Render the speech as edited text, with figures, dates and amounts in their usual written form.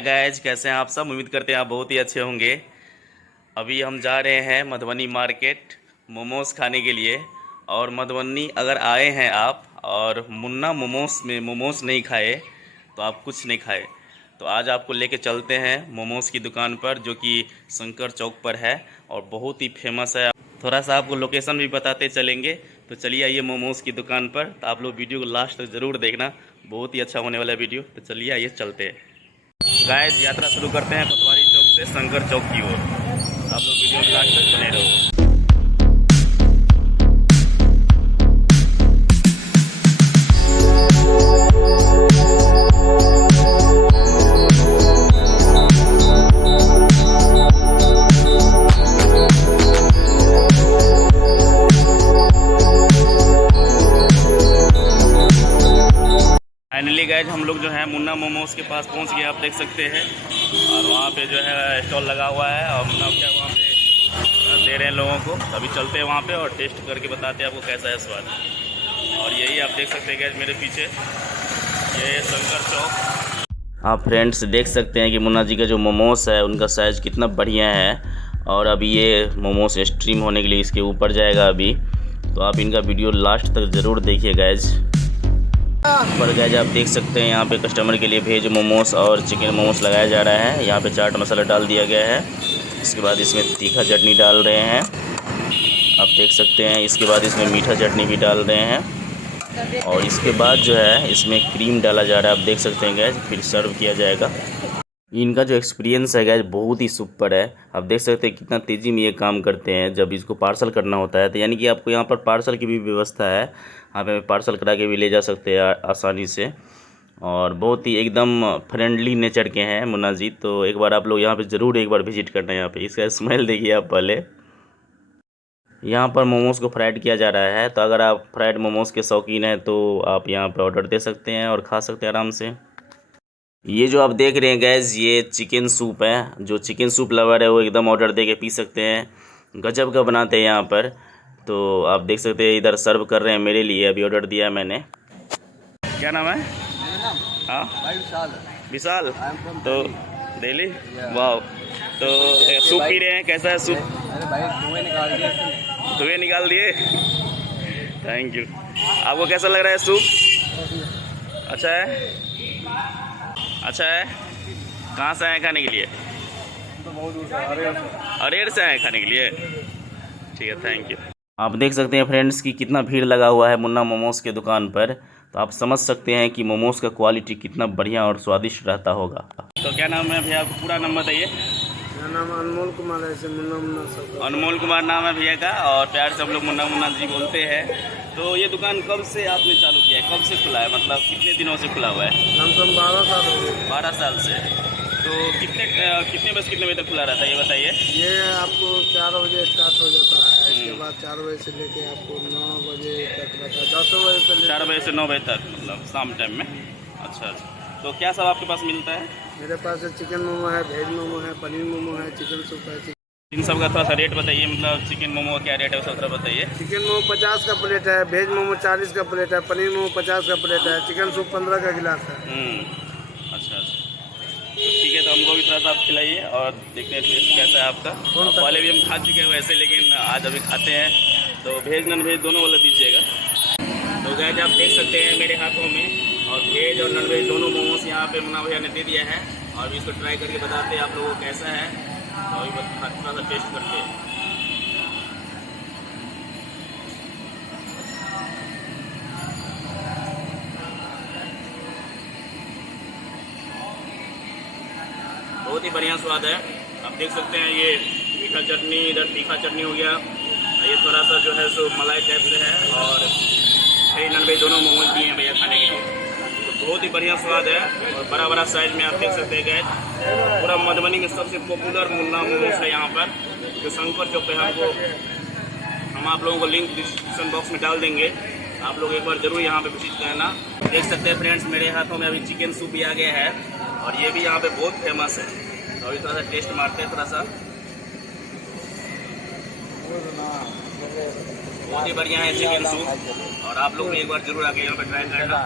Hi guys, कैसे हैं आप सब। उम्मीद करते हैं आप बहुत ही अच्छे होंगे। अभी हम जा रहे हैं मधुबनी मार्केट मोमोज़ खाने के लिए। और मधुबनी अगर आए हैं आप और मुन्ना मोमोज़ में मोमोज़ नहीं खाए तो आप कुछ नहीं खाए। तो आज आपको लेके चलते हैं मोमोज़ की दुकान पर, जो कि शंकर चौक पर है और बहुत ही फेमस है। थोड़ा सा आपको लोकेशन भी बताते चलेंगे। तो चलिए आइए मोमोज़ की दुकान पर। तो आप लोग वीडियो को लास्ट तक ज़रूर देखना, बहुत ही अच्छा होने वाला है वीडियो। तो चलिए आइए चलते हैं। गाइस, यात्रा शुरू करते हैं कोतवाली चौक से शंकर चौक की ओर। आप लोग वीडियो में लास्ट तक बने रहो। फाइनली गाइज हम लोग जो है मुन्ना मोमोज़ के पास पहुंच गए, आप देख सकते हैं। और वहाँ पे जो है स्टॉल लगा हुआ है और मुन्ना क्या वहाँ पे दे रहे हैं लोगों को। अभी चलते हैं वहाँ पे और टेस्ट करके बताते हैं आपको कैसा है स्वाद। और यही आप देख सकते हैं गाइज मेरे पीछे, ये है शंकर चौक। आप फ्रेंड्स देख सकते हैं कि मुन्ना जी का जो मोमोज़ है उनका साइज़ कितना बढ़िया है। और अभी ये मोमोज़ स्ट्रीम होने के लिए इसके ऊपर जाएगा अभी। तो आप इनका वीडियो लास्ट तक ज़रूर देखिए गाइज। पर गाइज आप देख सकते हैं यहाँ पे कस्टमर के लिए वेज मोमोस और चिकन मोमोस लगाया जा रहा है। यहाँ पे चाट मसाला डाल दिया गया है। इसके बाद इसमें तीखा चटनी डाल रहे हैं, आप देख सकते हैं। इसके बाद इसमें मीठा चटनी भी डाल रहे हैं। और इसके बाद जो है इसमें क्रीम डाला जा रहा है, आप देख सकते हैं गाइज। फिर सर्व किया जाएगा। इनका जो एक्सपीरियंस है गाइज बहुत ही सुपर है। आप देख सकते हैं कितना तेज़ी में ये काम करते हैं जब इसको पार्सल करना होता है। तो यानी कि आपको यहाँ पर पार्सल की भी व्यवस्था है, आप पार्सल करा के भी ले जा सकते हैं आसानी से। और बहुत ही एकदम फ्रेंडली नेचर के हैं मुन्ना जी। तो एक बार आप लोग यहाँ पे ज़रूर एक बार विजिट करना है। यहाँ पे इसका स्मेल देखिए आप पहले। यहाँ पर मोमोज़ को फ्राइड किया जा रहा है। तो अगर आप फ्राइड मोमोज़ के शौकीन हैं तो आप यहाँ पर ऑर्डर दे सकते हैं और खा सकते हैं आराम से। ये जो आप देख रहे हैं गैस, ये चिकन सूप है। जो चिकन सूप लवर है वो एकदम ऑर्डर दे के पी सकते हैं। गजब का बनाते हैं यहाँ पर। तो आप देख सकते हैं इधर सर्व कर रहे हैं मेरे लिए, अभी ऑर्डर दिया है मैंने। क्या नाम है? हाँ विशाल। तो दिल्ली, वाह। तो सूप पी रहे हैं, कैसा है सूप? धुएं निकाल दिए। Thank you. आपको कैसा लग रहा है सूप? अच्छा है, अच्छा है। कहाँ से आए खाने के लिए? अरेर से आए खाने के लिए। ठीक है, थैंक यू। आप देख सकते हैं फ्रेंड्स कि कितना भीड़ लगा हुआ है मुन्ना मोमोज़ के दुकान पर। तो आप समझ सकते हैं कि मोमोज़ का क्वालिटी कितना बढ़िया और स्वादिष्ट रहता होगा। तो क्या नाम है भैया, आपको पूरा नाम बताइए। मेरा नाम अनमोल कुमार है, मुन्ना सब। अनमोल कुमार नाम है भैया का, और प्यार से हम लोग मुन्ना मुन्ना जी बोलते हैं। तो ये दुकान कब से आपने चालू किया है, कब से खुला है, मतलब कितने दिनों से खुला हुआ है? कम 12 साल हो गए। 12 साल से। तो कितने बजे तक खुला रहता है ये बताइए। ये आपको 4 बजे स्टार्ट हो जाता है। इसके बाद 4 बजे से लेके आपको 9 बजे तक रहता है। 10 बजे से 4 बजे से 9 बजे तक, मतलब शाम टाइम में। अच्छा अच्छा। तो क्या सब आपके पास मिलता है? मेरे पास चिकन मोमो है, वेज मोमो है, पनीर मोमो है, चिकन सूप है। इन सब का थोड़ा सा रेट बताइए, मतलब चिकन मोमो का क्या रेट है वो सब थोड़ा बताइए। चिकन मोमो 50 का प्लेट है, वेज मोमो 40 का प्लेट है, पनीर मोमो 50 का प्लेट है, चिकन सूप 15 का गिलास है। अच्छा अच्छा। तो ठीक है, तो हमको भी थोड़ा सा आप खिलाइए और देखते हैं टेस्ट कैसा है आपका। पहले भी हम खा चुके हैं वैसे, लेकिन आज अभी खाते हैं। तो वेज नॉन वेज दोनों वाला दीजिएगा। तो गाइस आप देख सकते हैं मेरे हाथों में, और वेज और नॉन वेज दोनों मोमोज यहाँ पे मुन्ना भैया ने दे दिया है। और इसको ट्राई करके बताते हैं आप लोगों को कैसा है। और थोड़ा सा टेस्ट करते हैं। बहुत ही बढ़िया स्वाद है। आप देख सकते हैं ये मीठा चटनी, इधर तीखा चटनी हो गया। ये थोड़ा सा जो है सो मलाई टाइप से है। और वेज नॉन वेज दोनों मोमोज दिए हैं भैया खाने के लिए। तो बहुत ही बढ़िया स्वाद है और बड़ा बड़ा साइज में आप देख सकते हैं गाइस। पूरा मधुबनी में सबसे पॉपुलर मुन्ना मोमोज है यहाँ पर, जो शंकर चौक पे हमको हम आप लोगों को लिंक डिस्क्रिप्शन बॉक्स में डाल देंगे। आप लोग एक बार जरूर यहाँ पे विजिट करना। देख सकते हैं फ्रेंड्स मेरे हाथों में अभी चिकन सूप भी आ गया है, और ये भी यहाँ पे बहुत फेमस है। तो अभी थोड़ा सा टेस्ट मारते हैं थोड़ा सा। बहुत ही बढ़िया है चिकन सूप, और आप लोग भी एक बार जरूर आके यहाँ पे ट्राई करना।